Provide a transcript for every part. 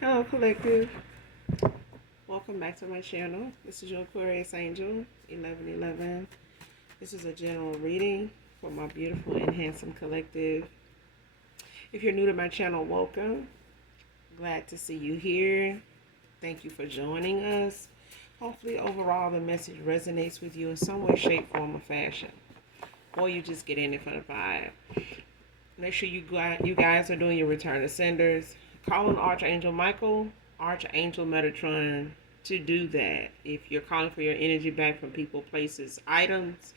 Hello, collective. Welcome back to my channel. This is your Aquarius Angel 1111. This is a general reading for my beautiful and handsome collective. If you're new to my channel, welcome. Glad to see you here. Thank you for joining us. Hopefully, overall, the message resonates with you in some way, shape, form, or fashion. Or you just get in it for the vibe. Make sure you guys are doing your return to senders. Call on Archangel Michael, Archangel Metatron to do that. If you're calling for your energy back from people, places, items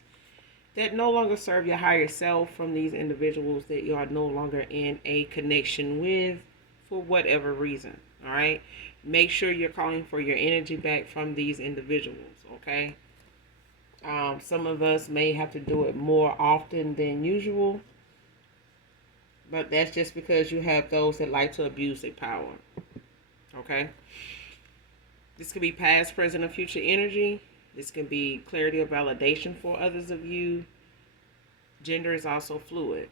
that no longer serve your higher self, from these individuals that you are no longer in a connection with for whatever reason. All right. Make sure you're calling for your energy back from these individuals. Okay. Some of us may have to do it more often than usual, but that's just because you have those that like to abuse their power. Okay. This could be past, present, or future energy. This can be clarity or validation for others of you. Gender is also fluid.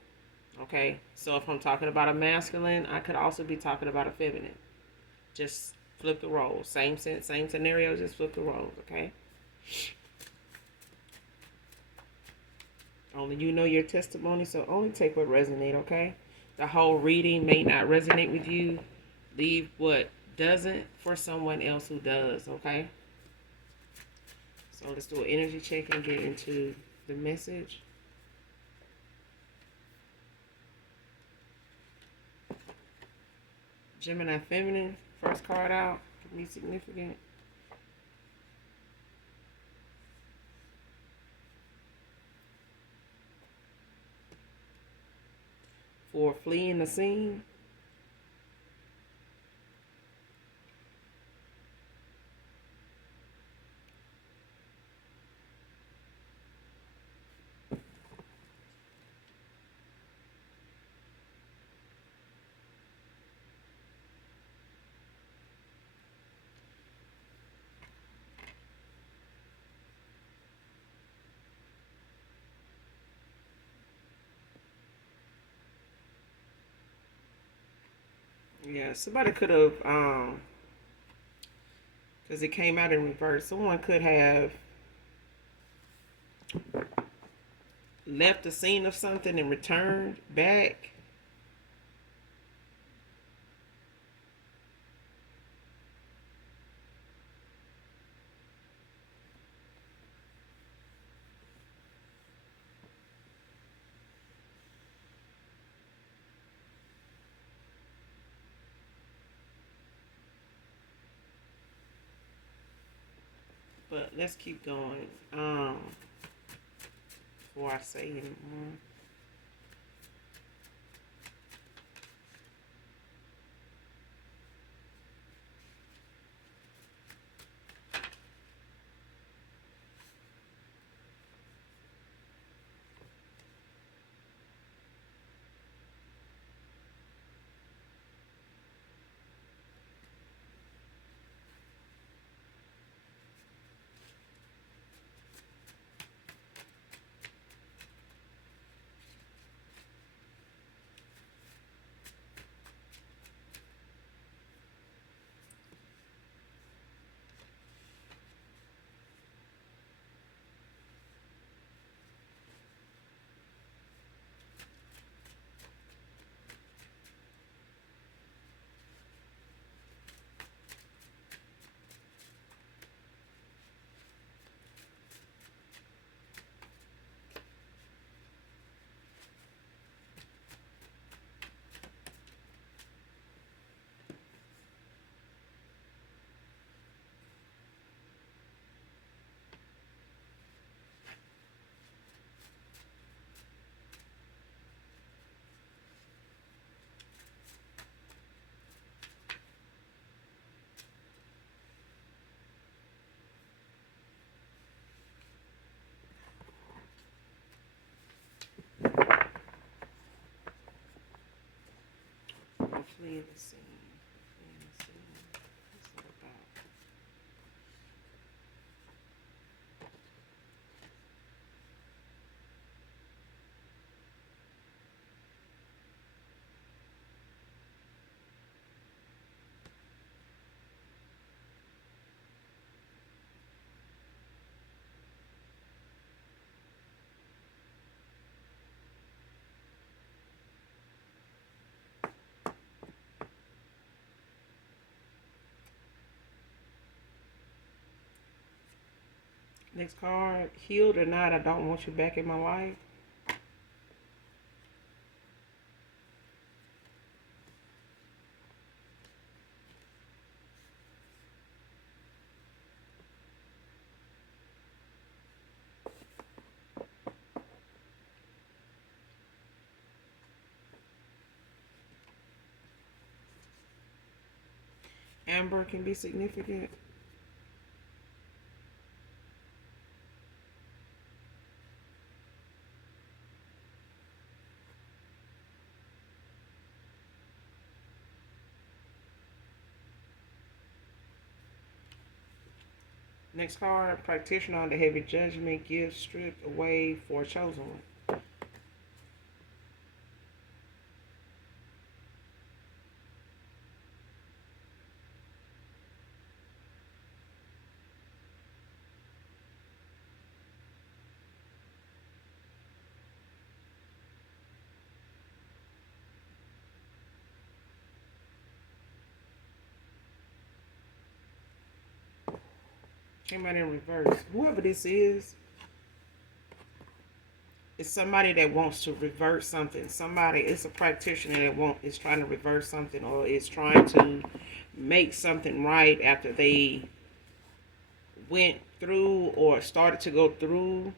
Okay. So if I'm talking about a masculine, I could also be talking about a feminine. Just flip the roles. Same scenario, just flip the roles. Okay. Only you know your testimony, so only take what resonates. Okay. The whole reading may not resonate with you. Leave what doesn't for someone else who does. Okay. So let's do an energy check and get into the message. Gemini Feminine, first card out, can be significant. For fleeing the scene. Yeah, somebody could have, because it came out in reverse, someone could have left the scene of something and returned back. But let's keep going. Before I say anymore. Fleeing the scene. Fleeing the scene. What's that about? Next card, healed or not, I don't want you back in my life. Amber can be significant. Next card, practitioner under heavy judgment, gift stripped away for a chosen one. Came out in reverse. Whoever this is somebody that wants to reverse something. Somebody, it's a practitioner that is trying to reverse something, or is trying to make something right after they went through or started to go through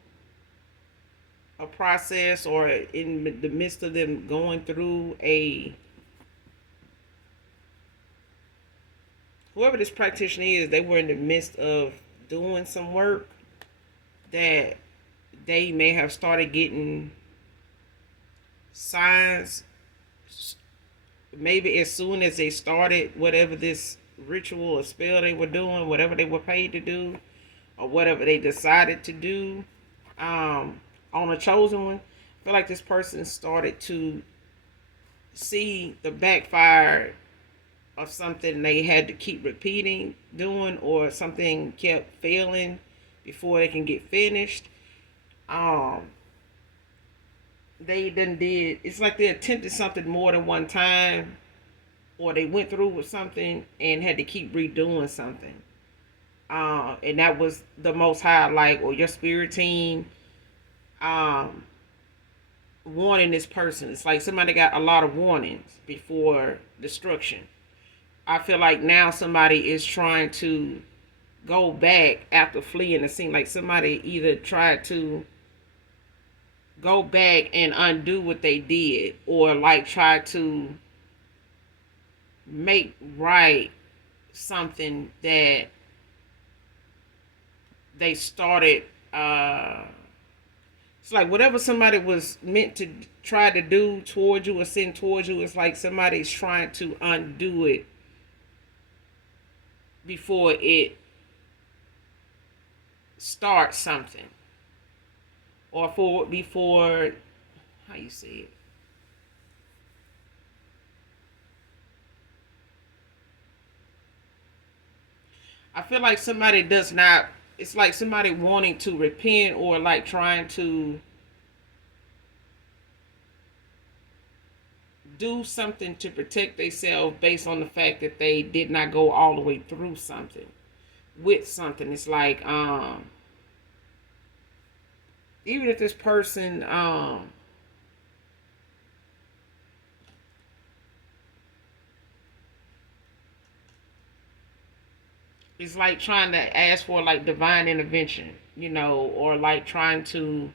a process, or in the midst of them going through whoever this practitioner is, they were in the midst of doing some work that they may have started getting signs, maybe as soon as they started whatever this ritual or spell they were doing, whatever they were paid to do, or whatever they decided to do on a chosen one. I feel like this person started to see the backfire of something they had to keep repeating doing, or something kept failing before they can get finished. They then did, it's like they attempted something more than one time, or they went through with something and had to keep redoing something. And that was the Most High, like, or your spirit team, warning this person. It's like somebody got a lot of warnings before destruction. I feel like now somebody is trying to go back after fleeing the scene. Like somebody either tried to go back and undo what they did, or like try to make right something that they started. It's like whatever somebody was meant to try to do towards you or send towards you, it's like somebody's trying to undo it before it starts something, or before, how you say it. I feel like somebody does not, it's like somebody wanting to repent, or like trying to do something to protect themselves based on the fact that they did not go all the way through something with something. It's like even if this person is like trying to ask for like divine intervention, or like trying to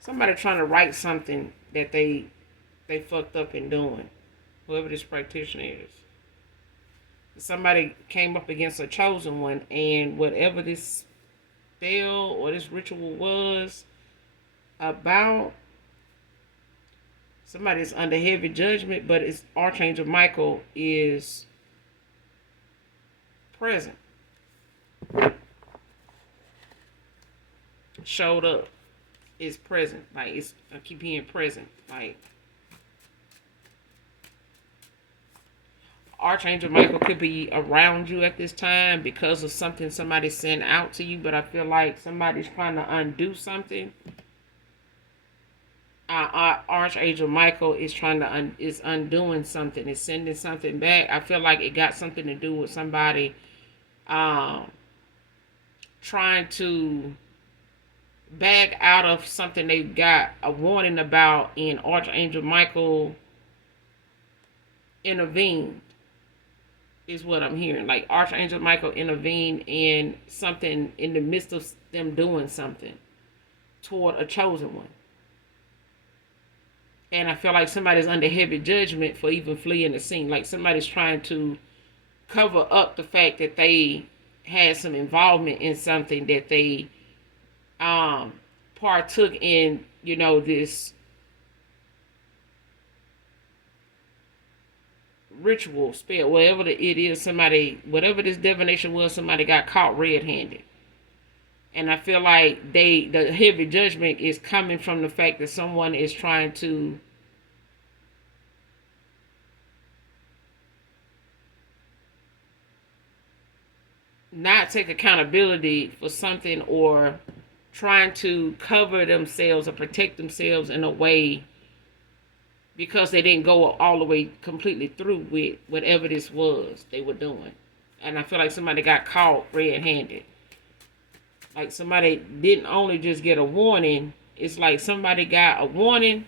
somebody trying to write something that they fucked up in doing, whoever this practitioner is. Somebody came up against a chosen one, and whatever this spell or this ritual was about, somebody's under heavy judgment, but it's Archangel Michael is present, showed up, is present. Like, it's, I keep hearing present. Like, Archangel Michael could be around you at this time because of something somebody sent out to you, but I feel like somebody's trying to undo something Archangel Michael is trying to is undoing something, is sending something back. I feel like it got something to do with somebody um, trying to back out of something they got a warning about, and Archangel Michael intervened. Is what I'm hearing. Like Archangel Michael intervened in something in the midst of them doing something toward a chosen one. And I feel like somebody's under heavy judgment for even fleeing the scene. Like somebody's trying to cover up the fact that they had some involvement in something, that they partook in, this ritual, spell, whatever it is. Somebody, whatever this divination was, somebody got caught red-handed. And I feel like the heavy judgment is coming from the fact that someone is trying to not take accountability for something, or trying to cover themselves or protect themselves in a way because they didn't go all the way completely through with whatever this was they were doing. And I feel like somebody got caught red-handed. Like somebody didn't only just get a warning. It's like somebody got a warning,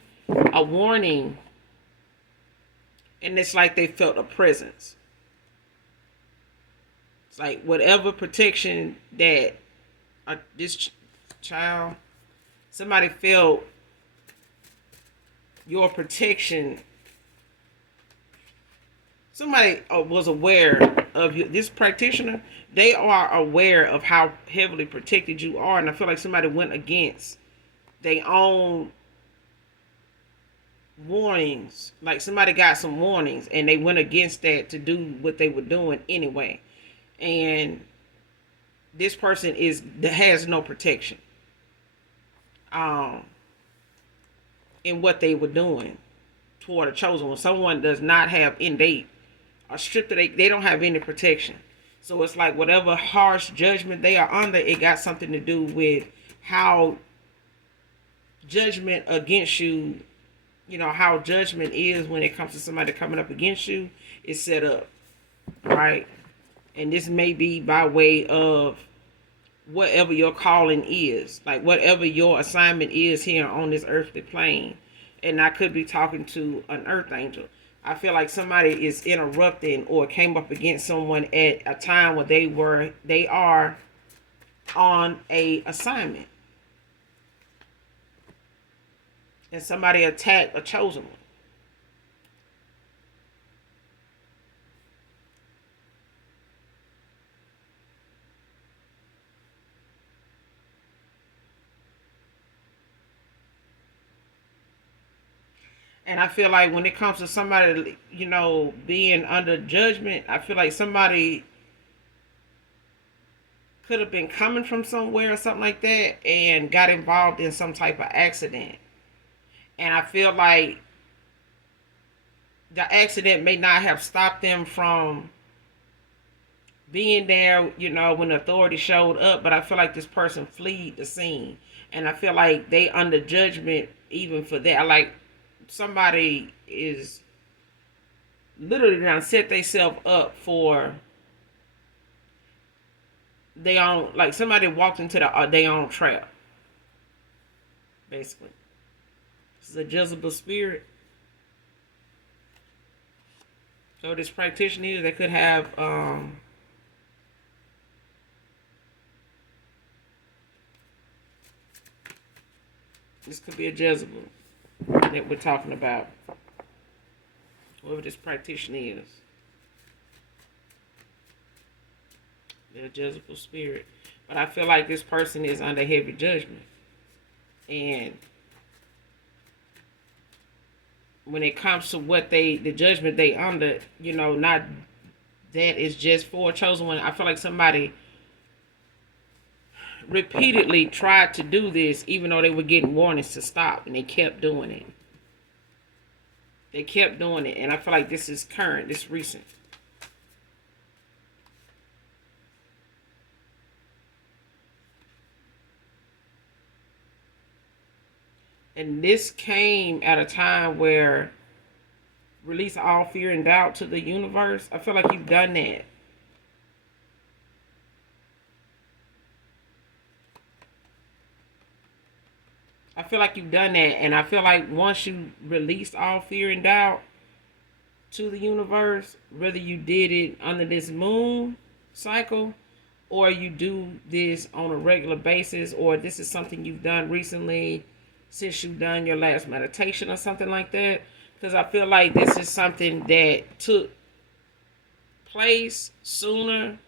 and it's like they felt a presence. It's like whatever protection that this child, somebody felt your protection. Somebody was aware of you. This practitioner, they are aware of how heavily protected you are. And I feel like somebody went against their own warnings. Like somebody got some warnings and they went against that to do what they were doing anyway. And this person has no protection in what they were doing toward a chosen one. Someone does not have innate or stripped, they don't have any protection. So it's like whatever harsh judgment they are under, it got something to do with how judgment against you, how judgment is when it comes to somebody coming up against you, is set up, right? And this may be by way of whatever your calling is, like whatever your assignment is here on this earthly plane. And I could be talking to an earth angel. I feel like somebody is interrupting or came up against someone at a time where they are on a assignment, and somebody attacked a chosen one. And I feel like when it comes to somebody, being under judgment, I feel like somebody could have been coming from somewhere or something like that and got involved in some type of accident. And I feel like the accident may not have stopped them from being there, when the authority showed up, but I feel like this person fled the scene. And I feel like they under judgment even for that. Like somebody is literally gonna set themselves up for they own, like somebody walked into their own trap, basically. This is a Jezebel spirit. So this practitioner, they could have this could be a Jezebel that we're talking about. Whoever this practitioner is. They're a Jezebel spirit. But I feel like this person is under heavy judgment. And when it comes to the judgment they under, not that is just for a chosen one. I feel like somebody repeatedly tried to do this even though they were getting warnings to stop, and they kept doing it. They kept doing it, and I feel like this is current, this recent. And this came at a time where release all fear and doubt to the universe. I feel like you've done that. I feel like you've done that. And I feel like once you release all fear and doubt to the universe, whether you did it under this moon cycle or you do this on a regular basis, or this is something you've done recently since you've done your last meditation or something like that. Because I feel like this is something that took place sooner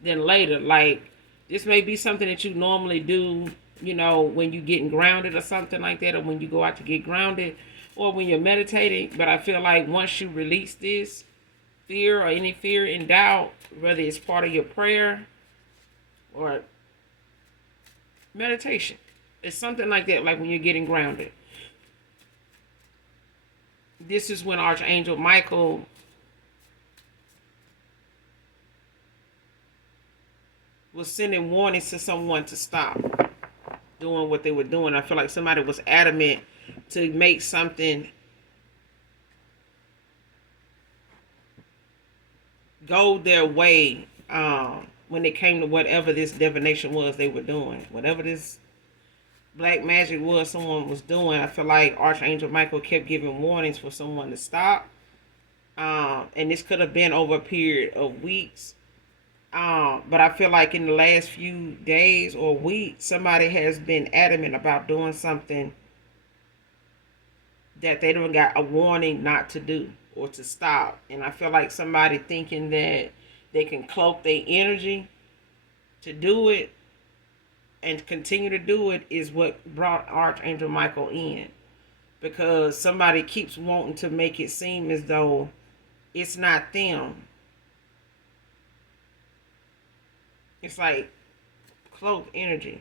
than later. Like, this may be something that you normally do, when you're getting grounded or something like that, or when you go out to get grounded, or when you're meditating. But I feel like once you release this fear or any fear and doubt, whether it's part of your prayer or meditation, it's something like that, like when you're getting grounded. This is when Archangel Michael was sending warnings to someone to stop doing what they were doing. I feel like somebody was adamant to make something go their way when it came to whatever this divination was they were doing. Whatever this black magic was someone was doing, I feel like Archangel Michael kept giving warnings for someone to stop. And this could have been over a period of weeks. But I feel like in the last few days or weeks, somebody has been adamant about doing something that they don't got a warning not to do or to stop. And I feel like somebody thinking that they can cloak their energy to do it and continue to do it is what brought Archangel Michael in. Because somebody keeps wanting to make it seem as though it's not them. It's like cloaked energy.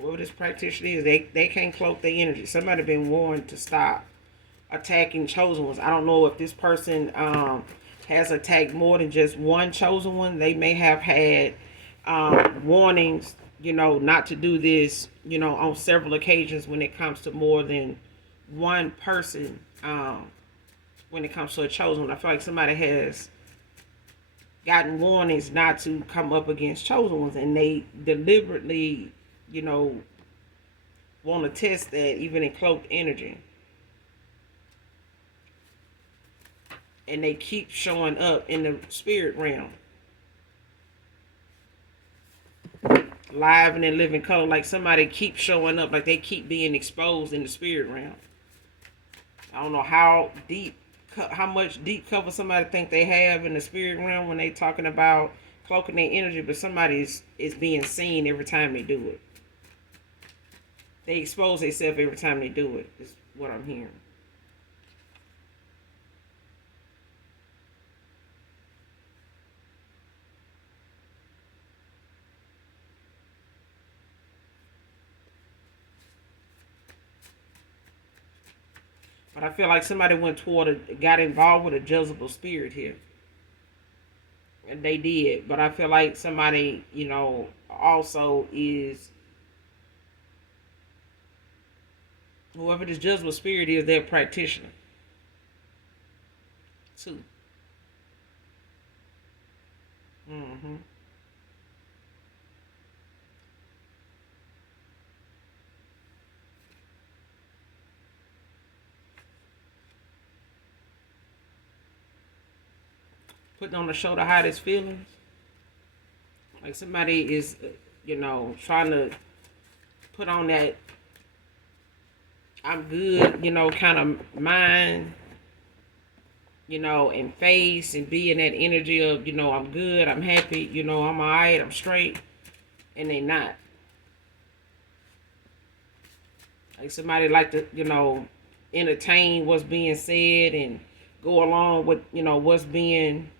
Whoever this practitioner is, they can't cloak their energy. Somebody been warned to stop attacking chosen ones. I don't know if this person has attacked more than just one chosen one. They may have had warnings, not to do this, on several occasions when it comes to more than one person. When it comes to a chosen one, I feel like somebody has gotten warnings not to come up against chosen ones, and they deliberately, want to test that even in cloaked energy. And they keep showing up in the spirit realm. Live and in living color, like somebody keeps showing up, like they keep being exposed in the spirit realm. I don't know how much deep cover somebody think they have in the spirit realm when they talking about cloaking their energy, but somebody is being seen every time they do it. They expose themselves every time they do it, is what I'm hearing. But I feel like somebody got involved with a Jezebel spirit here. And they did. But I feel like somebody, also is, whoever this Jezebel spirit is, they're a practitioner. Too. Mm-hmm. Putting on the show to hide his feelings. Like somebody is, trying to put on that I'm good, kind of mind, and face and be in that energy of, I'm good, I'm happy, I'm alright, I'm straight. And they not. Like somebody like to, entertain what's being said and go along with, what's being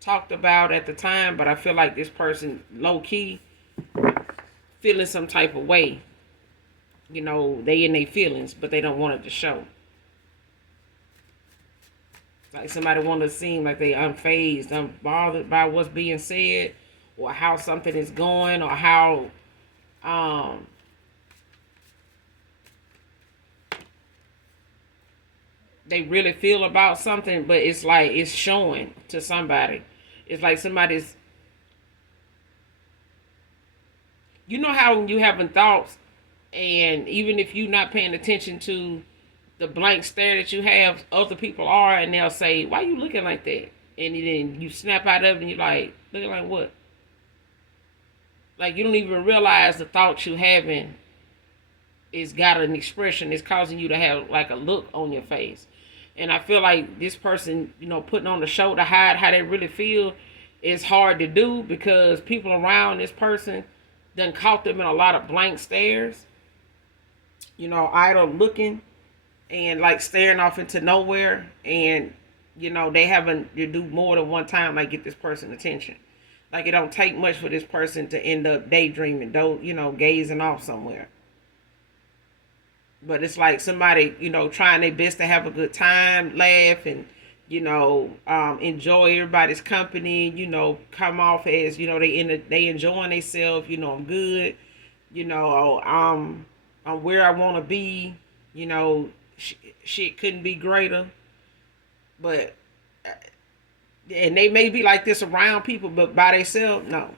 talked about at the time, but I feel like this person low key feeling some type of way they in their feelings, but they don't want it to show. Like somebody want to seem like they unfazed, unbothered by what's being said, or how something is going, or how um they really feel about something, but it's like it's showing to somebody. It's like somebody's, how when you having thoughts, and even if you're not paying attention to the blank stare that you have, other people are, and they'll say, "Why you looking like that?" And then you snap out of it, and you're like, "Looking like what?" Like you don't even realize the thoughts you having is got an expression. It's causing you to have like a look on your face. And I feel like this person, putting on the show to hide how they really feel is hard to do because people around this person done caught them in a lot of blank stares. Idle looking and like staring off into nowhere. And, they haven't to do more than one time like get this person attention. Like it don't take much for this person to end up daydreaming, though, gazing off somewhere. But it's like somebody, trying their best to have a good time, laugh, and enjoy everybody's company. Come off as they enjoying themselves. I'm good. I'm where I want to be. Shit couldn't be greater. But and they may be like this around people, but by themselves, no.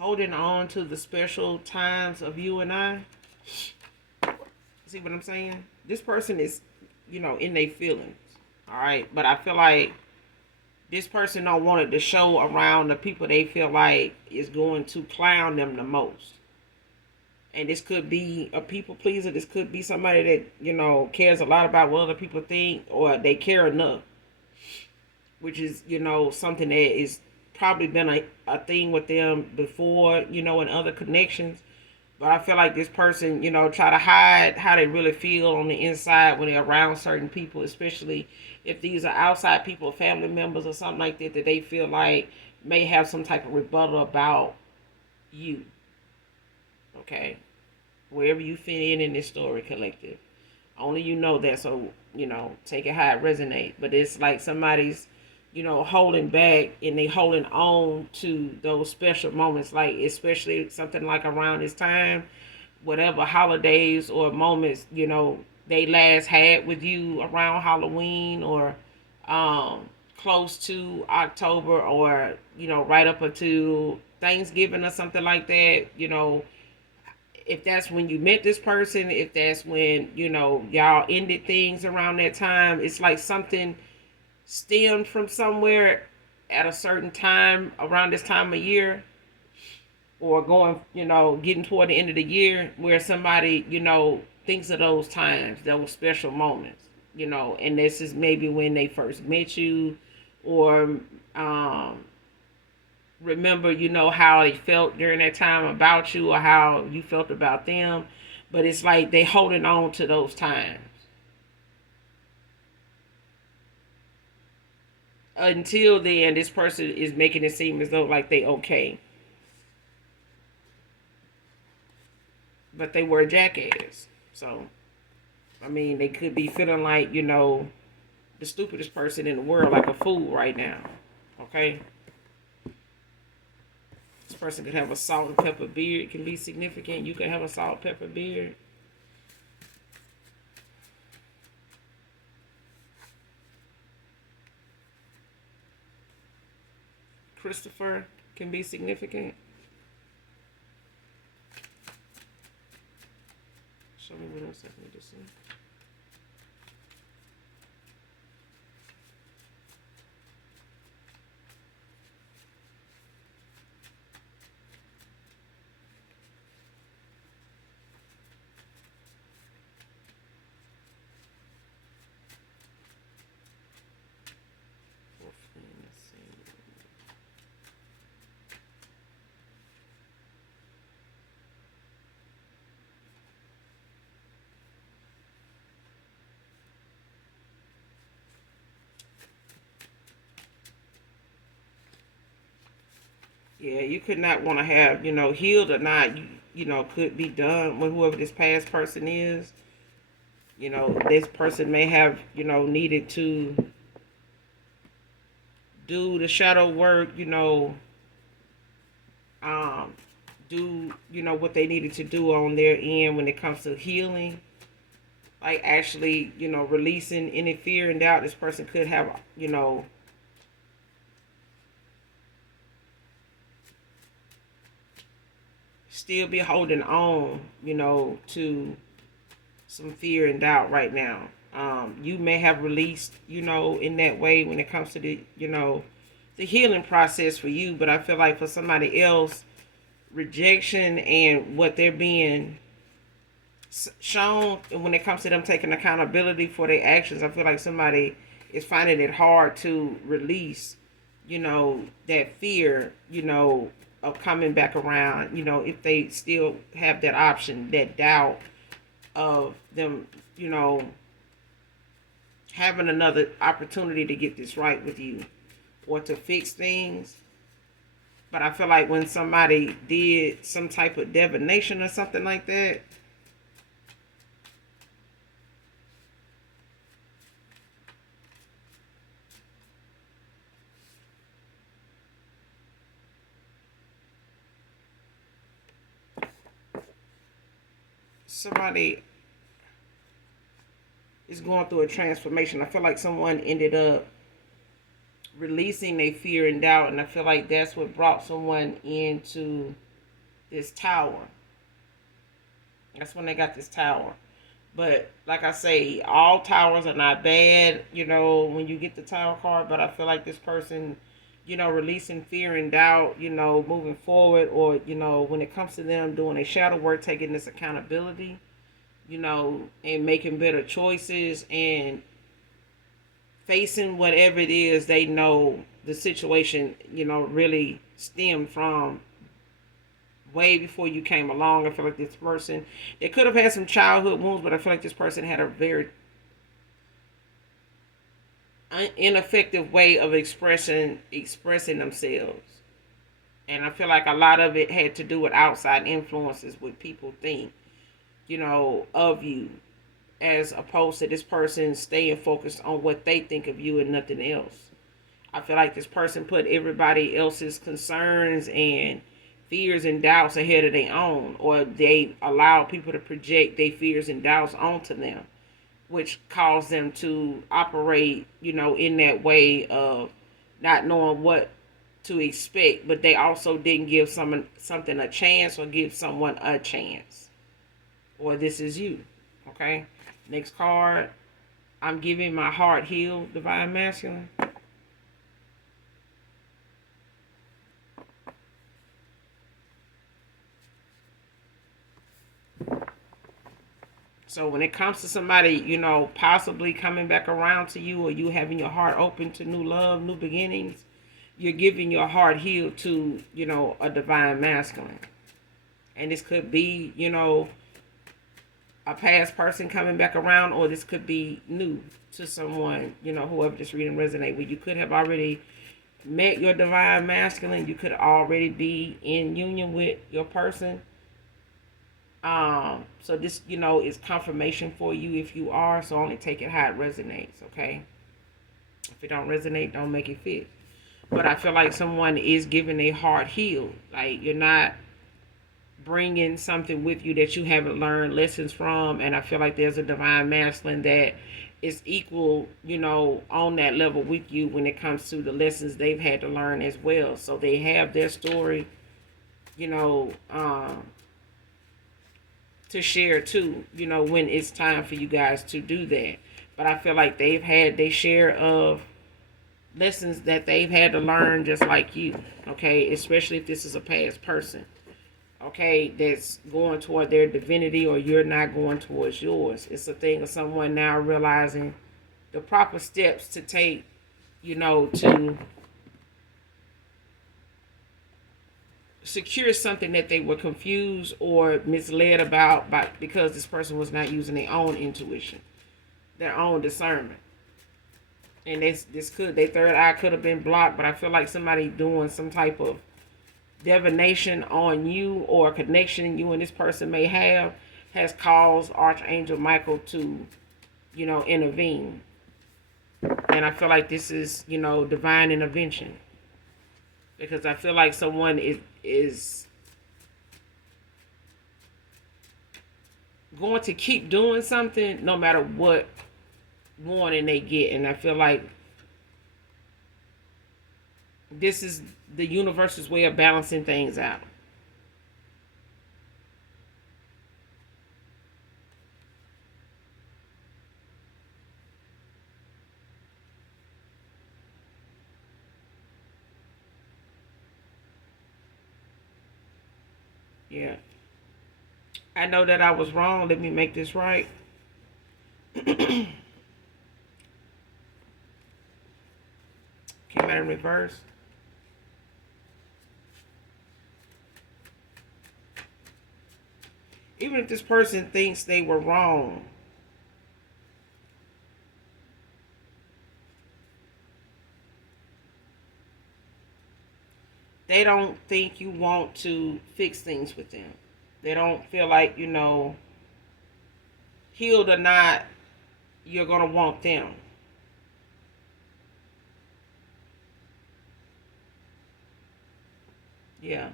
Holding on to the special times of you and I. See what I'm saying? This person is, in their feelings. All right. But I feel like this person don't want it to show around the people they feel like is going to clown them the most. And this could be a people pleaser. This could be somebody that, cares a lot about what other people think, or they care enough. Which is, something that is probably been a thing with them before, in other connections. But I feel like this person, try to hide how they really feel on the inside when they're around certain people, especially if these are outside people, family members or something like that, that they feel like may have some type of rebuttal about you. Okay? Wherever you fit in this story collective. Only you know that, so, take it how it resonates. But it's like somebody's, holding back and they holding on to those special moments, like especially something like around this time, whatever holidays or moments, they last had with you around Halloween or close to October or, right up until Thanksgiving or something like that, if that's when you met this person, if that's when, y'all ended things around that time, it's like something stemmed from somewhere at a certain time around this time of year or going, getting toward the end of the year where somebody, thinks of those times, those special moments, and this is maybe when they first met you or remember, how they felt during that time about you or how you felt about them. But it's like they holding on to those times. Until then, this person is making it seem as though like they okay. But they were a jackass. So, I mean, they could be feeling like, the stupidest person in the world, like a fool right now. Okay? This person could have a salt and pepper beard. It can be significant. You could have a salt and pepper beard. Christopher can be significant. Show me what else I need to see. Yeah, you could not want to have, healed or not, could be done with whoever this past person is. This person may have, needed to do the shadow work, um, do, what they needed to do on their end when it comes to healing. Like actually, releasing any fear and doubt. This person could have, still be holding on, to some fear and doubt right now. You may have released, in that way when it comes to the healing process for you. But I feel like for somebody else, rejection and what they're being shown when it comes to them taking accountability for their actions, I feel like somebody is finding it hard to release, that fear, of coming back around, if they still have that option, that doubt of them, having another opportunity to get this right with you or to fix things. But I feel like when somebody did some type of divination or something like that, somebody is going through a transformation. I feel like someone ended up releasing their fear and doubt, and I feel like that's what brought someone into this tower. That's when they got this tower. But like I say, all towers are not bad, when you get the tower card. But I feel like this person, releasing fear and doubt, moving forward, or, when it comes to them doing a shadow work, taking this accountability, and making better choices and facing whatever it is they know the situation, really stemmed from way before you came along. I feel like this person, they could have had some childhood wounds, but I feel like this person had a very ineffective way of expressing themselves. And I feel like a lot of it had to do with outside influences, what people think, of you, as opposed to this person staying focused on what they think of you and nothing else. I feel like this person put everybody else's concerns and fears and doubts ahead of their own, or they allow people to project their fears and doubts onto them, which caused them to operate, in that way of not knowing what to expect. But they also didn't give something a chance, or give someone a chance. Or this is you. Okay. Next card. I'm giving my heart healed, divine masculine. So when it comes to somebody, possibly coming back around to you, or you having your heart open to new love, new beginnings, you're giving your heart healed to, a divine masculine. And this could be, a past person coming back around, or this could be new to someone, whoever this reading resonate with. You could have already met your divine masculine. You could already be in union with your person. So this, is confirmation for you if you are. So only take it how it resonates, okay? If it don't resonate, don't make it fit. But I feel like someone is giving a heart healed. Like you're not bringing something with you that you haven't learned lessons from. And I feel like there's a divine masculine that is equal, on that level with you when it comes to the lessons they've had to learn as well. So they have their story, to share too, when it's time for you guys to do that. But I feel like they've had their share of lessons that they've had to learn just like you, okay? Especially if this is a past person, okay, that's going toward their divinity, or you're not going towards yours. It's a thing of someone now realizing the proper steps to take, to secure something that they were confused or misled about because this person was not using their own intuition, their own discernment. And this could, their third eye could have been blocked. But I feel like somebody doing some type of divination on you or a connection you and this person may have has caused Archangel Michael to, intervene. And I feel like this is, divine intervention. Because I feel like someone is going to keep doing something no matter what warning they get. And I feel like this is the universe's way of balancing things out. Yeah. I know that I was wrong. Let me make this right. Came out in reverse. Even if this person thinks they were wrong, they don't think you want to fix things with them. They don't feel like, healed or not, you're going to want them. Yeah.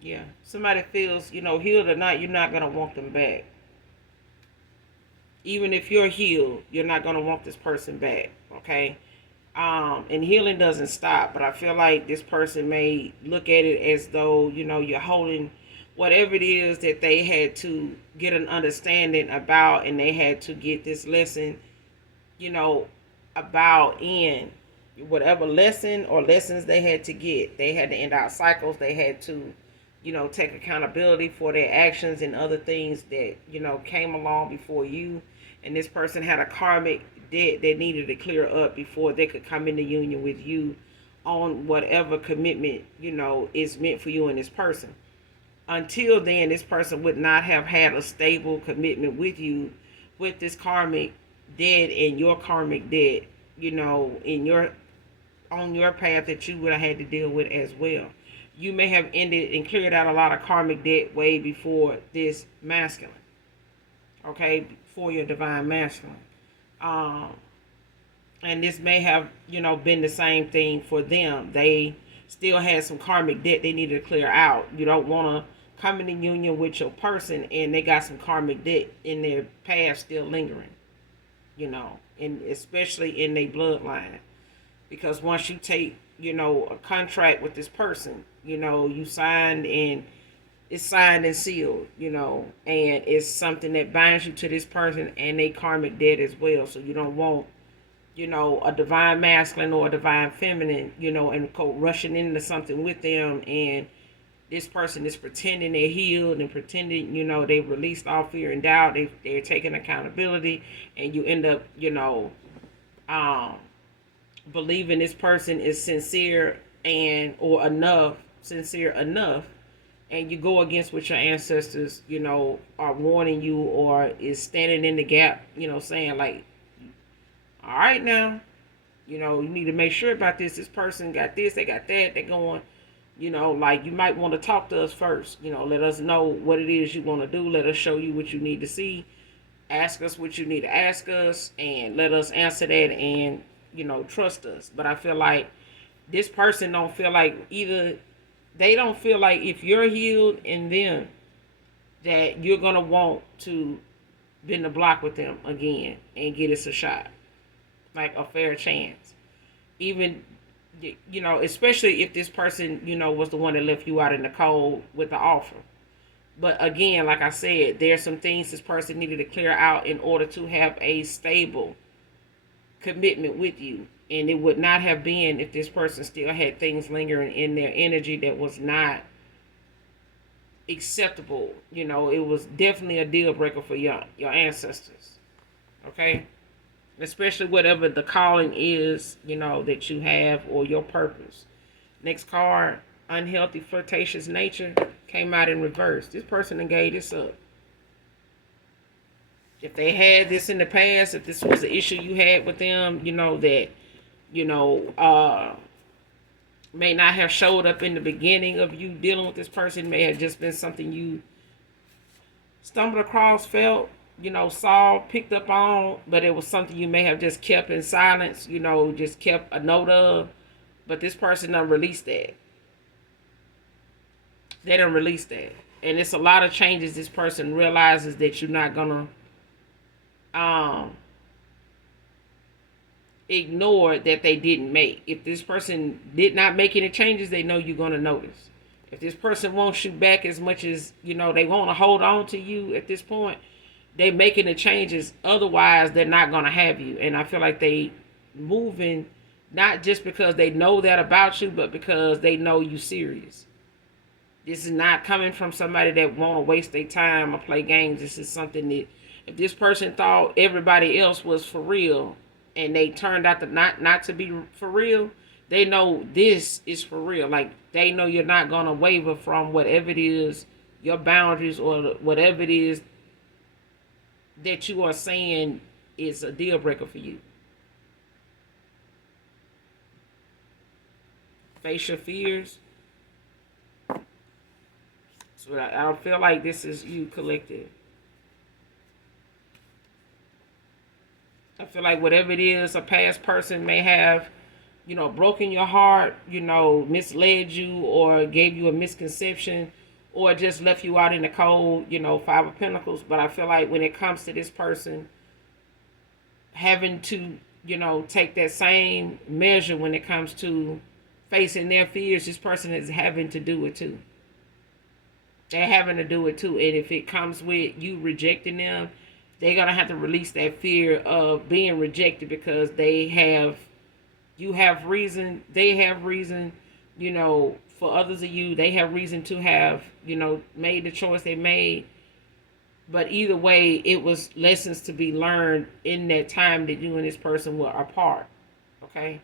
Yeah. Somebody feels, healed or not, you're not going to want them back. Even if you're healed, you're not going to want this person back. Okay? And healing doesn't stop, but I feel like this person may look at it as though, you're holding whatever it is that they had to get an understanding about, and they had to get this lesson, about in whatever lesson or lessons they had to get. They had to end out cycles. They had to, take accountability for their actions and other things that, came along before you. And this person had a karmic debt that needed to clear up before they could come into union with you on whatever commitment, is meant for you and this person. Until then, this person would not have had a stable commitment with you with this karmic debt and your karmic debt, in your on your path that you would have had to deal with as well. You may have ended and cleared out a lot of karmic debt way before this masculine. Okay, before your divine masculine. Um, and this may have, been the same thing for them. They still had some karmic debt they needed to clear out. You don't want to come in union with your person and they got some karmic debt in their past still lingering, and especially in their bloodline. Because once you take, a contract with this person, you signed and it's signed and sealed, and it's something that binds you to this person and they karmic debt as well. So you don't want, a divine masculine or a divine feminine, and go rushing into something with them, and this person is pretending they're healed and pretending, they released all fear and doubt. They're taking accountability, and you end up, um, believing this person is sincere and or enough, sincere enough, and you go against what your ancestors, are warning you or is standing in the gap, saying like, all right now, you need to make sure about this. This person got this, they got that, they're going, like you might want to talk to us first. Let us know what it is you want to do. Let us show you what you need to see. Ask us what you need to ask us and let us answer that and, trust us. But I feel like this person don't feel like either they don't feel like if you're healed in them that you're going to want to bend the block with them again and get us a shot. Like a fair chance. Even, especially if this person, was the one that left you out in the cold with the offer. But again, like I said, there's some things this person needed to clear out in order to have a stable commitment with you. And it would not have been if this person still had things lingering in their energy that was not acceptable. It was definitely a deal breaker for your ancestors. Okay? Especially whatever the calling is, that you have or your purpose. Next card, unhealthy flirtatious nature, came out in reverse. This person done gave this up. If they had this in the past, if this was an issue you had with them, that, you know, may not have showed up in the beginning of you dealing with this person, may have just been something you stumbled across, felt, saw, picked up on, but it was something you may have just kept in silence, just kept a note of. But this person done released that. They done released that. And it's a lot of changes this person realizes that you're not gonna ignore that they didn't make. If this person did not make any changes, they know you're gonna notice. If this person wants you back as much as they want to hold on to you at this point, they making the changes. Otherwise, they're not gonna have you. And I feel like they moving not just because they know that about you, but because they know you serious. This is not coming from somebody that want to waste their time or play games. This is something that if this person thought everybody else was for real and they turned out to not to be for real, they know this is for real. Like, they know you're not going to waver from whatever it is, your boundaries, or whatever it is that you are saying is a deal breaker for you. Face your fears. So I don't feel like this is you, collective. I feel like whatever it is, a past person may have, broken your heart, misled you, or gave you a misconception, or just left you out in the cold, Five of Pentacles. But I feel like when it comes to this person having to, take that same measure when it comes to facing their fears, this person is having to do it too. They're having to do it too. And if it comes with you rejecting them, they're going to have to release that fear of being rejected, because you have reason, they have reason, for others of you, they have reason to have, made the choice they made. But either way, it was lessons to be learned in that time that you and this person were apart. Okay?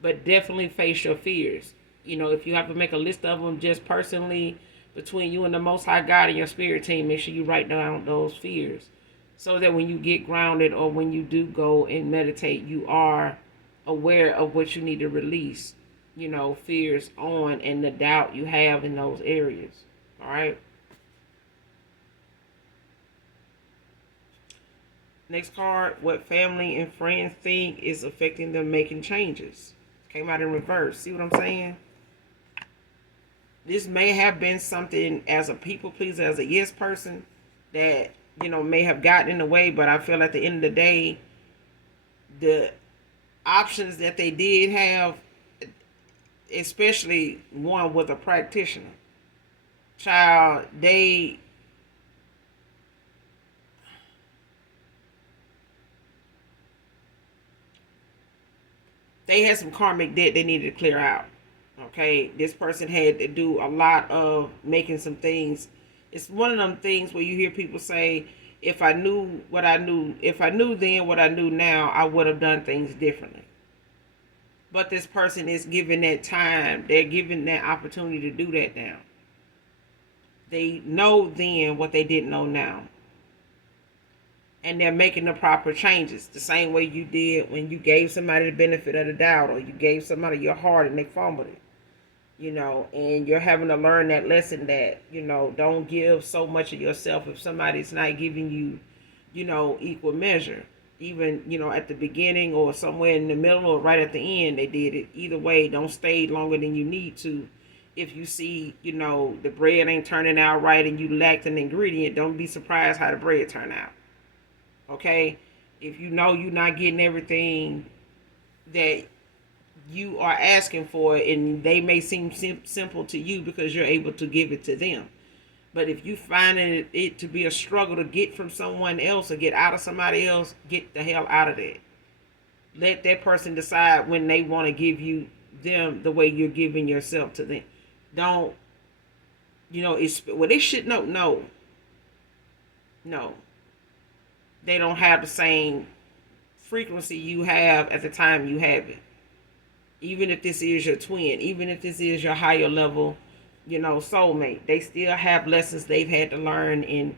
But definitely face your fears. If you have to make a list of them just personally between you and the Most High God and your spirit team, make sure you write down those fears, so that when you get grounded or when you do go and meditate, you are aware of what you need to release, fears on, and the doubt you have in those areas. All right. Next card, what family and friends think is affecting them making changes. Came out in reverse. See what I'm saying? This may have been something as a people pleaser, as a yes person, that, may have gotten in the way. But I feel at the end of the day, the options that they did have, especially one with a practitioner, child, they had some karmic debt they needed to clear out. Okay, this person had to do a lot of making some things. It's one of them things where you hear people say, if I knew what I knew, if I knew then what I knew now, I would have done things differently. But this person is given that time. They're given that opportunity to do that now. They know then what they didn't know now. And they're making the proper changes. The same way you did when you gave somebody the benefit of the doubt, or you gave somebody your heart and they fumbled it. And you're having to learn that lesson that, don't give so much of yourself if somebody's not giving you, equal measure. Even, at the beginning or somewhere in the middle or right at the end, they did it. Either way, don't stay longer than you need to. If you see, the bread ain't turning out right and you lacked an ingredient, don't be surprised how the bread turned out. Okay? If you know you're not getting everything that you are asking for, and they may seem simple to you because you're able to give it to them. But if you find it to be a struggle to get from someone else or get out of somebody else, get the hell out of that. Let that person decide when they want to give you them the way you're giving yourself to them. Don't, it's, well, they should know. No. They don't have the same frequency you have at the time you have it. Even if this is your twin, even if this is your higher level, soulmate, they still have lessons they've had to learn in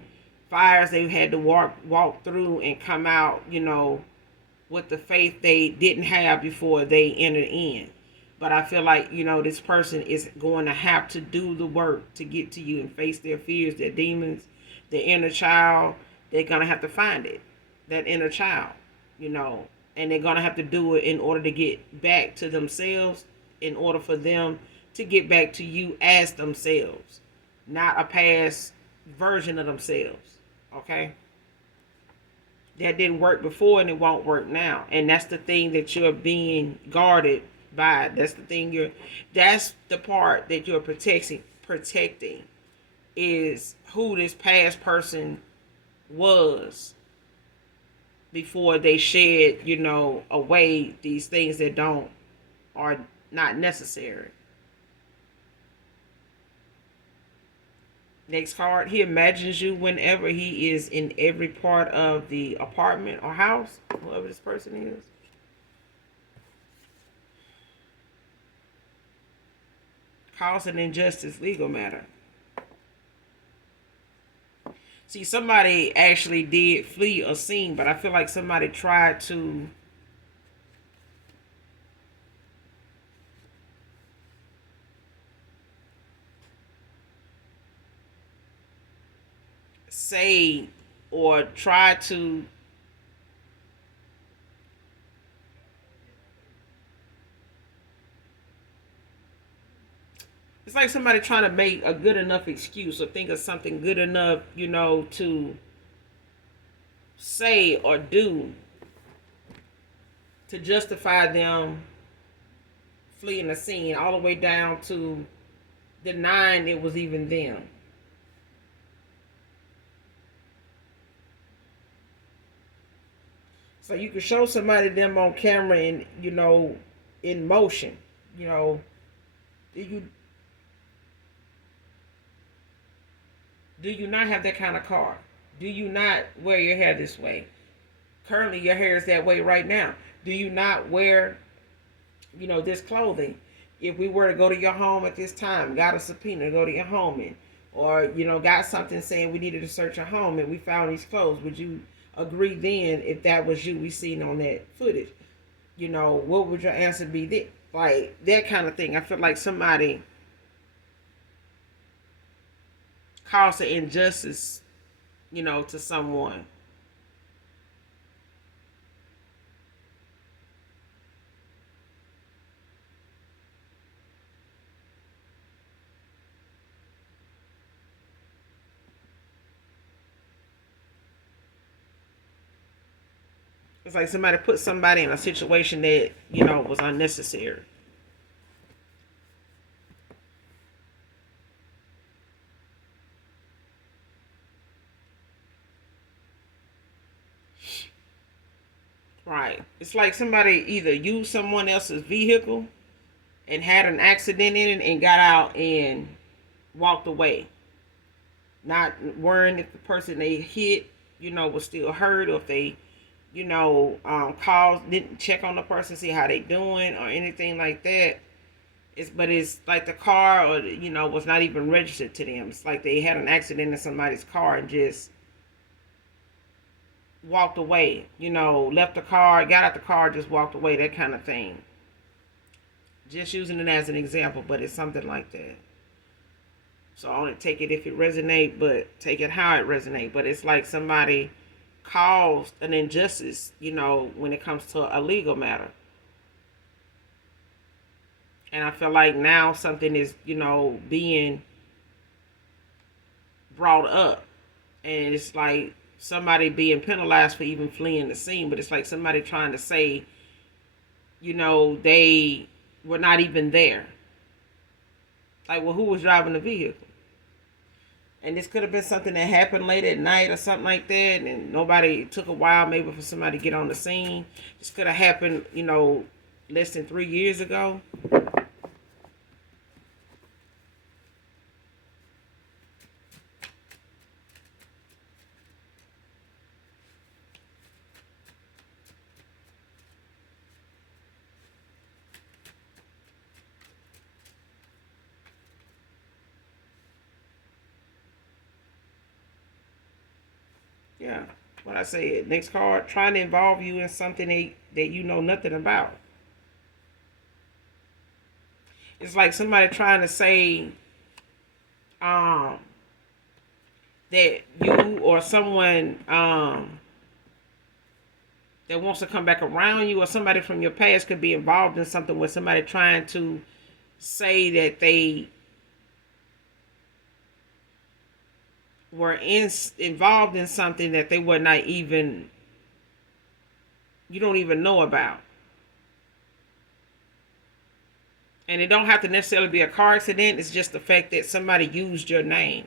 fires they had to walk through and come out, with the faith they didn't have before they entered in. But I feel like, this person is going to have to do the work to get to you and face their fears, their demons, their inner child. They're going to have to find it, that inner child, and they're going to have to do it in order to get back to themselves, in order for them to get back to you as themselves, not a past version of themselves. Okay? That didn't work before and it won't work now. And that's the thing that you're being guarded by. That's the part that you're protecting is who this past person was before they shed, away these things that are not necessary. Next card, he imagines you whenever he is in every part of the apartment or house, whoever this person is. Cause an injustice, legal matter. See, somebody actually did flee a scene, but I feel like somebody tried to say or try to it's like somebody trying to make a good enough excuse or think of something good enough, to say or do to justify them fleeing the scene, all the way down to denying it was even them. So you can show somebody them on camera and, in motion. Do you not have that kind of car? Do you not wear your hair this way? Currently your hair is that way right now. Do you not wear, this clothing? If we were to go to your home at this time, got a subpoena to go to your home or, got something saying we needed to search your home and we found these clothes, would you agree then if that was you we seen on that footage? What would your answer be then? Like that kind of thing. I feel like somebody caused an injustice, to someone. It's like somebody put somebody in a situation that, was unnecessary. Right. It's like somebody either used someone else's vehicle and had an accident in it and got out and walked away. Not worrying if the person they hit, was still hurt, or if they, called, didn't check on the person, see how they doing or anything like that. It's like the car or, was not even registered to them. It's like they had an accident in somebody's car and just walked away, left the car, got out the car, just walked away, that kind of thing. Just using it as an example, but it's something like that. So I only take it if it resonates, but take it how it resonates. But it's like somebody caused an injustice, when it comes to a legal matter. And I feel like now something is, being brought up. And it's like somebody being penalized for even fleeing the scene. But it's like somebody trying to say, they were not even there. Like, well, who was driving the vehicle? And this could have been something that happened late at night or something like that. And nobody, it took a while maybe for somebody to get on the scene. This could have happened, less than 3 years ago. Yeah. What I said. Next card, trying to involve you in something that you know nothing about. It's like somebody trying to say um, that you or someone that wants to come back around you or somebody from your past could be involved in something with somebody trying to say that they were involved in something that they were not even, you don't even know about. And it don't have to necessarily be a car accident. It's just the fact that somebody used your name.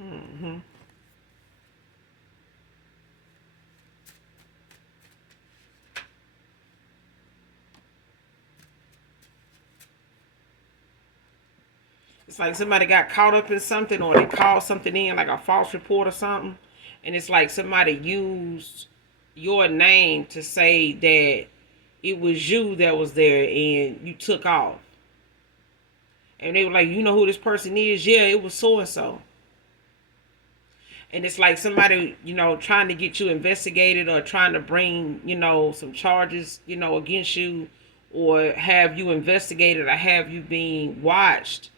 Mm-hmm. It's like somebody got caught up in something or they called something in, like a false report or something. And it's like somebody used your name to say that it was you that was there and you took off. And they were like, you know who this person is? Yeah, it was so and so. And it's like somebody, trying to get you investigated or trying to bring, some charges, against you, or have you investigated or have you being watched,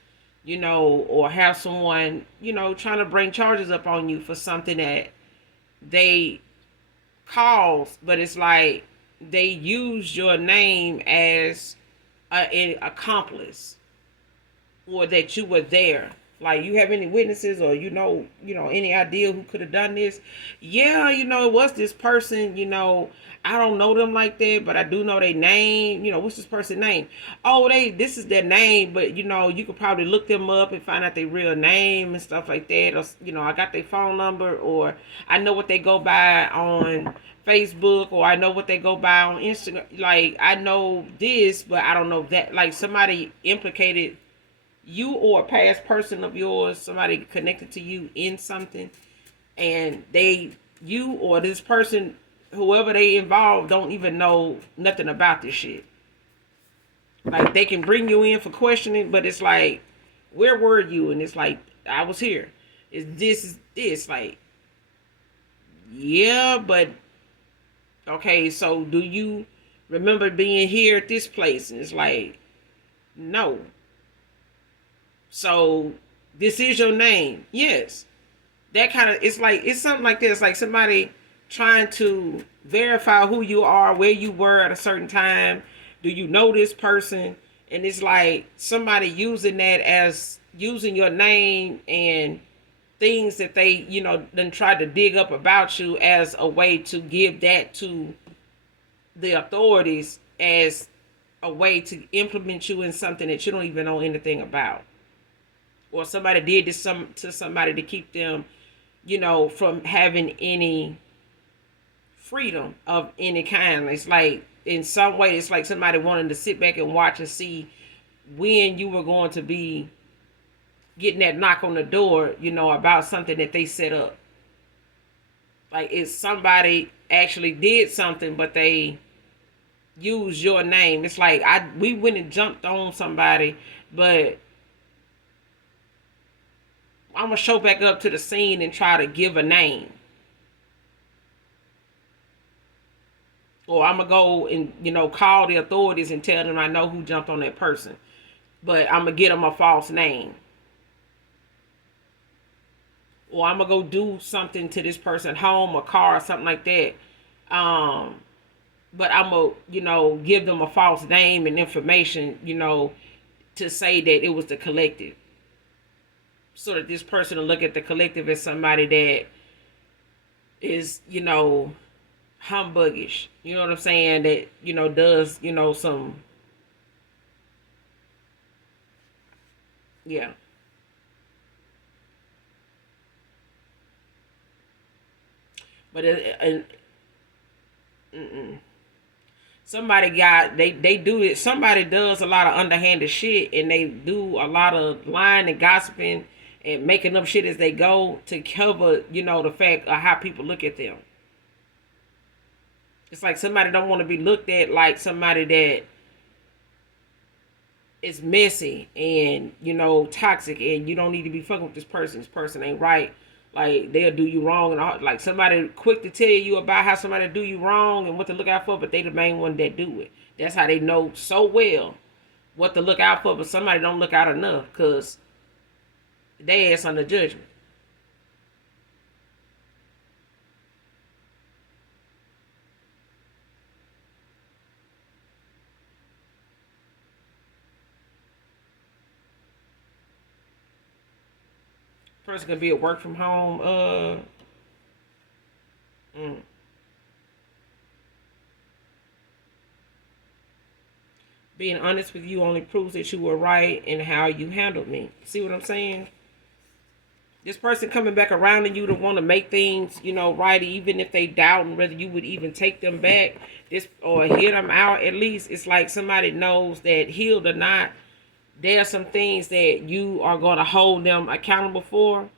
or have someone, trying to bring charges up on you for something that they caused, but it's like they used your name as an accomplice, or that you were there. Like, you have any witnesses, or any idea who could have done this? Yeah, it was this person. I don't know them like that, but I do know their name. What's this person's name? Oh, this is their name, but you could probably look them up and find out their real name and stuff like that. Or I got their phone number, or I know what they go by on Facebook, or I know what they go by on Instagram. Like, I know this, but I don't know that. Like, somebody implicated you or a past person of yours, somebody connected to you in something, and you or this person, whoever they involved, don't even know nothing about this shit. Like, they can bring you in for questioning, but it's like, where were you? And it's like, I was here. Is this like, yeah, but okay, so do you remember being here at this place? And it's like, no. So this is your name? Yes. That kind of, it's something like this. Like somebody trying to verify who you are, where you were at a certain time. Do you know this person? And it's like somebody using that, as using your name and things that they then try to dig up about you as a way to give that to the authorities, as a way to implement you in something that you don't even know anything about. Or somebody did this to somebody to keep them, from having any freedom of any kind. It's like, in some way, it's like somebody wanted to sit back and watch and see when you were going to be getting that knock on the door, about something that they set up. Like, it's somebody actually did something, but they used your name. It's like, we went and jumped on somebody, but I'm gonna show back up to the scene and try to give a name. Or I'm gonna go and call the authorities and tell them I know who jumped on that person, but I'm gonna get them a false name. Or I'm gonna go do something to this person, home or car or something like that. But I'm gonna give them a false name and information, to say that it was the collective, so that this person will look at the collective as somebody that is humbuggish. You know what I'm saying? That does some, yeah. But mm-mm. They do it. Somebody does a lot of underhanded shit, and they do a lot of lying and gossiping and making up shit as they go to cover, the fact of how people look at them. It's like somebody don't want to be looked at like somebody that is messy and toxic, and you don't need to be fucking with this person. This person ain't right. Like, they'll do you wrong, and all, like, somebody quick to tell you about how somebody do you wrong and what to look out for, but they the main one that do it. That's how they know so well what to look out for, but somebody don't look out enough because they ass under judgment. Person can be at work from home. Mm. Being honest with you only proves that you were right in how you handled me. See what I'm saying? This person coming back around to you to want to make things, right, even if they doubt whether you would even take them back, this or hear them out. At least it's like somebody knows that, healed or not, there are some things that you are going to hold them accountable for.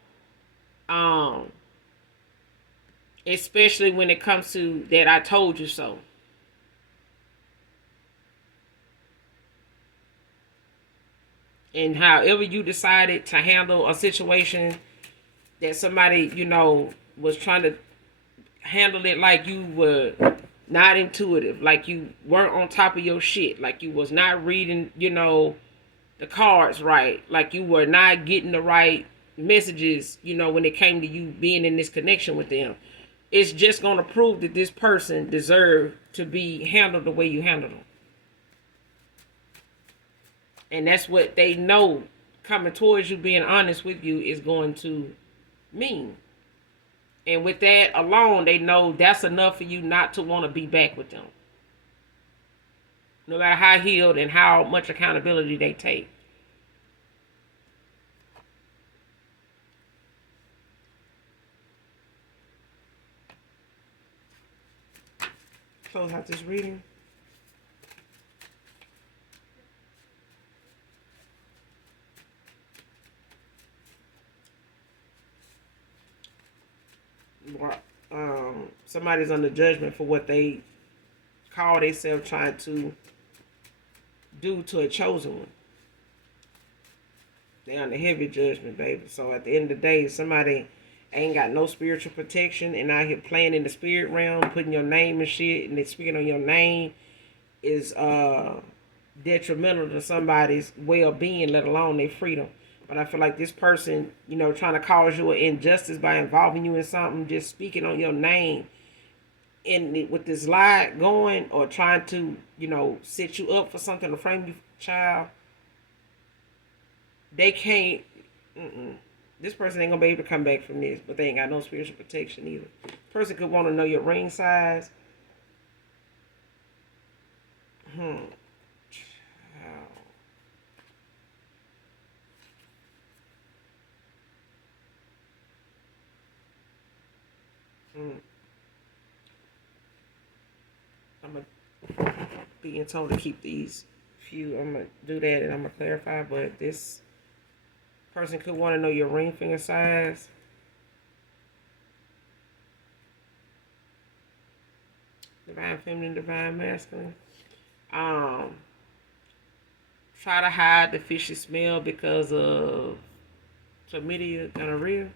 Especially when it comes to that I told you so. And however you decided to handle a situation that somebody, was trying to handle it, like you were not intuitive, like you weren't on top of your shit, like you was not reading, the cards right, like you were not getting the right messages, when it came to you being in this connection with them. It's just going to prove that this person deserved to be handled the way you handled them. And that's what they know coming towards you, being honest with you, is going to mean. And with that alone, they know that's enough for you not to want to be back with them. No matter how healed and how much accountability they take. Close out this reading. Somebody's under judgment for what they call themselves trying to do to a chosen one. They're under heavy judgment, baby. So at the end of the day, somebody ain't got no spiritual protection and out here playing in the spirit realm, putting your name and shit, and they speaking on your name is detrimental to somebody's well-being, let alone their freedom. But I feel like this person, trying to cause you an injustice by involving you in something, just speaking on your name, and with this lie going, or trying to, set you up for something to frame you, child, they can't. This person ain't gonna be able to come back from this, but they ain't got no spiritual protection either. This person could want to know your ring size. I'm being told to keep these few. I'm gonna do that, and I'm gonna clarify. But this person could want to know your ring finger size. Divine feminine, divine masculine. Try to hide the fishy smell because of chlamydia, gonorrhea.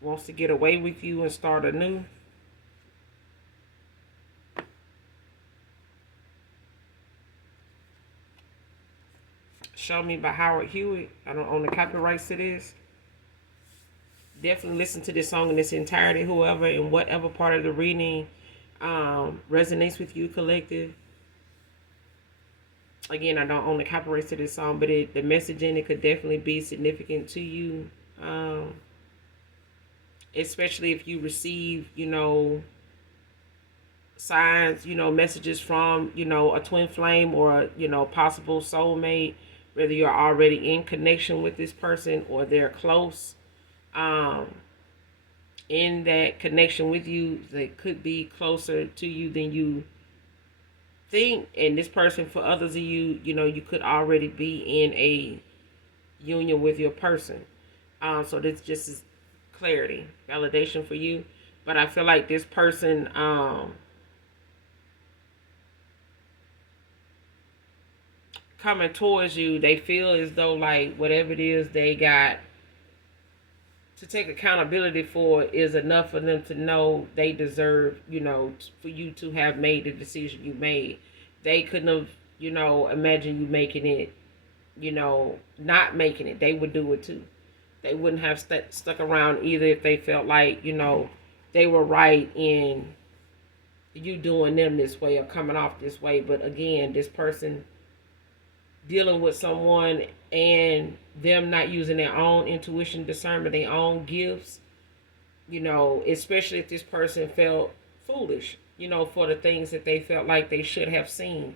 Wants to get away with you and start anew. Show Me by Howard Hewitt. I don't own the copyrights to this. Definitely listen to this song in its entirety, whoever and whatever part of the reading resonates with you, collective. Again, I don't own the copyrights to this song, but the message in it could definitely be significant to you. Especially if you receive, signs, messages from, a twin flame or, possible soulmate, whether you're already in connection with this person or they're close in that connection with you. They could be closer to you than you think. And this person, for others of you, you could already be in a union with your person. So this just is clarity, validation for you. But I feel like this person coming towards you, they feel as though like whatever it is they got to take accountability for is enough for them to know they deserve, for you to have made the decision you made. They couldn't have, imagine you making it, not making it. They would do it too. They wouldn't have stuck around either if they felt like, they were right in you doing them this way or coming off this way. But again, this person dealing with someone and them not using their own intuition, discernment, their own gifts, especially if this person felt foolish, for the things that they felt like they should have seen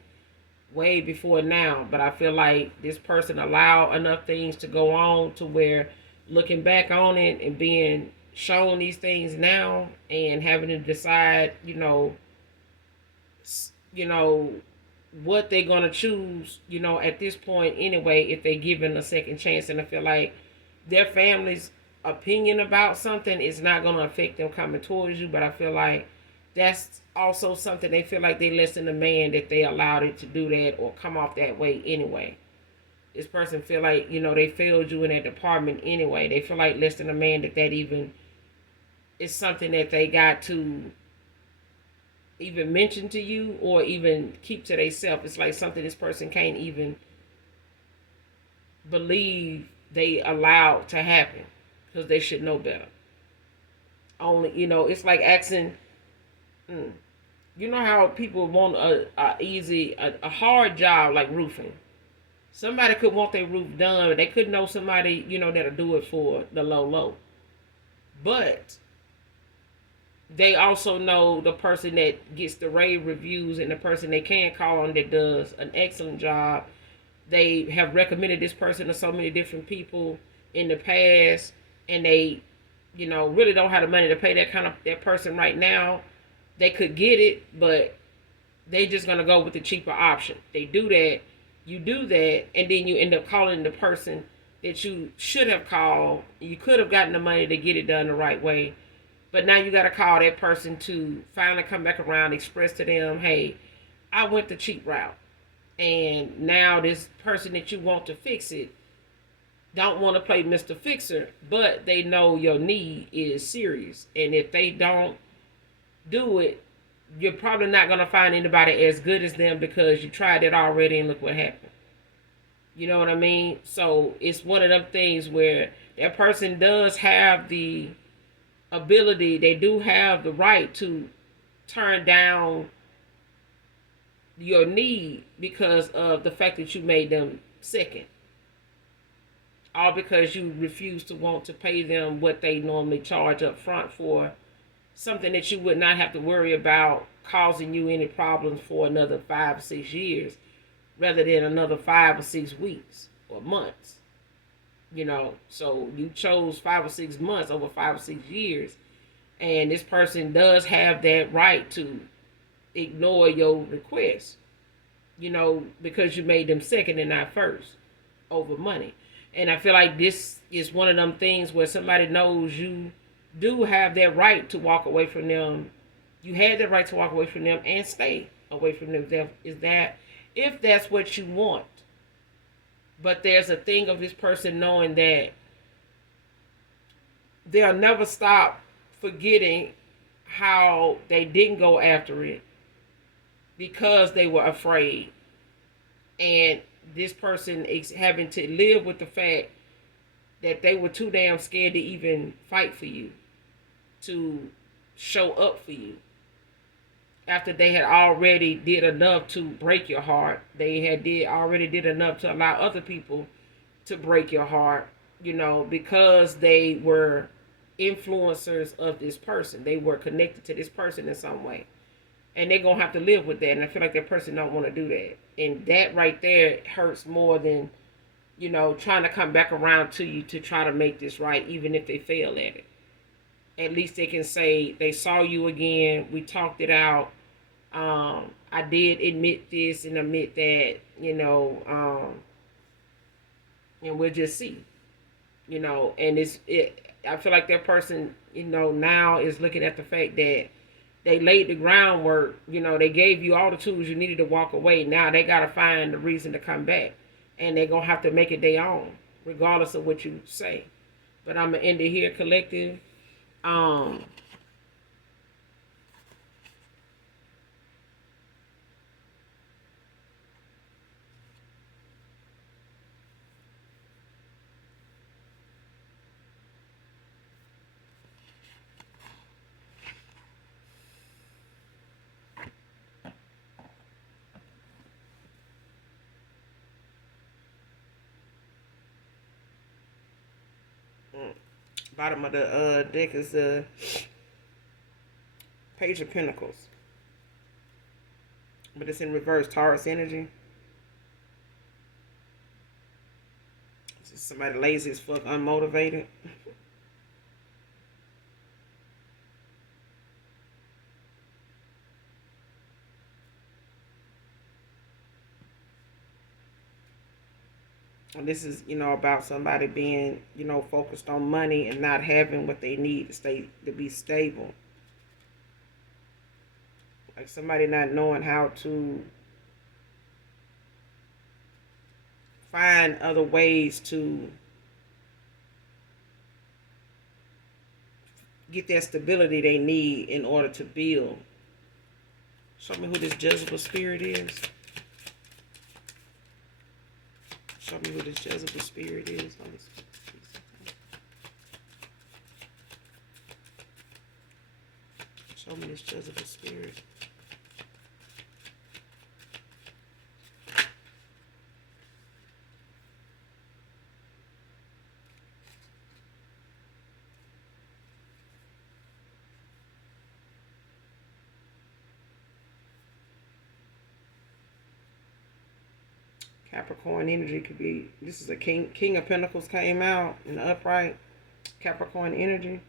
way before now. But I feel like this person allowed enough things to go on to where looking back on it and being shown these things now and having to decide, what they're going to choose, at this point anyway, if they're given a second chance. And I feel like their family's opinion about something is not going to affect them coming towards you. But I feel like that's also something they feel like they less than a man that they allowed it to do that or come off that way anyway. This person feel like, they failed you in that department anyway. They feel like less than a man that even is something that they got to even mention to you or even keep to themselves. It's like something this person can't even believe they allowed to happen because they should know better. Only, it's like asking, you know how people want a hard job like roofing. Somebody could want their roof done, but they could know somebody, that'll do it for the low. But they also know the person that gets the rave reviews and the person they can call on that does an excellent job. They have recommended this person to so many different people in the past, and they, really don't have the money to pay that person right now. They could get it, but they just gonna go with the cheaper option. They do that, you do that, and then you end up calling the person that you should have called. You could have gotten the money to get it done the right way. But now you got to call that person to finally come back around, express to them, hey, I went the cheap route. And now this person that you want to fix it don't want to play Mr. Fixer, but they know your need is serious. And if they don't do it, you're probably not going to find anybody as good as them because you tried it already and look what happened. You know what I mean? So it's one of them things where that person does have the ability, they do have the right to turn down your need because of the fact that you made them second, all because you refuse to want to pay them what they normally charge up front for something that you would not have to worry about causing you any problems for another 5 or 6 years rather than another 5 or 6 weeks or months. So you chose 5 or 6 months over 5 or 6 years, and this person does have that right to ignore your request, because you made them second and not first over money. And I feel like this is one of them things where somebody knows you do have that right to walk away from them. You had the right to walk away from them and stay away from them. Is that if that's what you want? But there's a thing of this person knowing that they'll never stop forgetting how they didn't go after it because they were afraid. And this person is having to live with the fact that they were too damn scared to even fight for you, to show up for you. After they had already did enough to break your heart, they already did enough to allow other people to break your heart, because they were influencers of this person. They were connected to this person in some way. And they're going to have to live with that. And I feel like that person don't want to do that. And that right there hurts more than trying to come back around to you to try to make this right, even if they fail at it. At least they can say they saw you again. We talked it out. I did admit this and admit that, and we'll just see, and I feel like that person, now is looking at the fact that they laid the groundwork, they gave you all the tools you needed to walk away. Now they got to find the reason to come back, and they're going to have to make it their own, regardless of what you say. But I'm going to end it here, collective. Bottom of the deck is the Page of Pentacles, but it's in reverse, Taurus energy. It's just somebody lazy as fuck, unmotivated. And this is, about somebody being, focused on money and not having what they need to be stable. Like somebody not knowing how to find other ways to get that stability they need in order to build. Show me who this Jezebel spirit is. Show me who this Jezebel spirit is. Show me this Jezebel spirit. Capricorn energy could be, this is a King of Pentacles came out in the upright. Capricorn energy.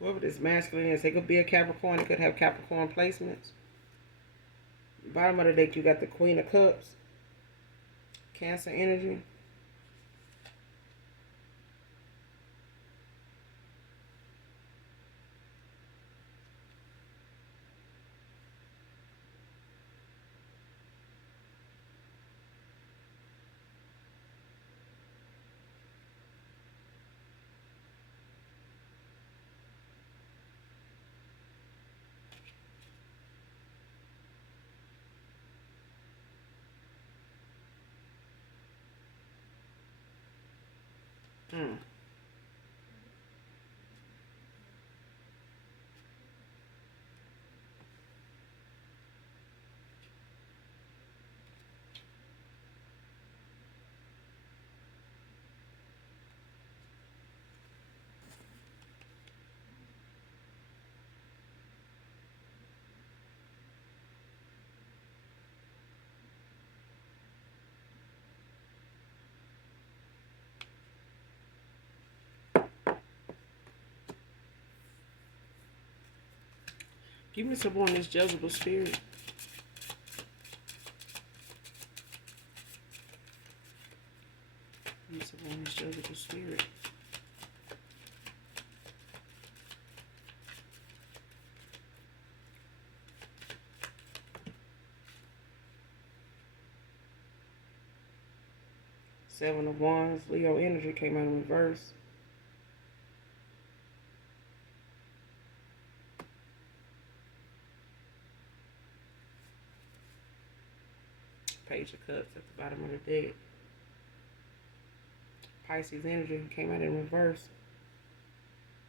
Whoever this masculine is, they could be a Capricorn. It could have Capricorn placements. Bottom of the deck, you got the Queen of Cups. Cancer energy. Give me some more on this Jezebel spirit. Give me some more on this Jezebel spirit. Seven of Wands, Leo energy came out in reverse. Page of Cups at the bottom of the deck. Pisces energy came out in reverse.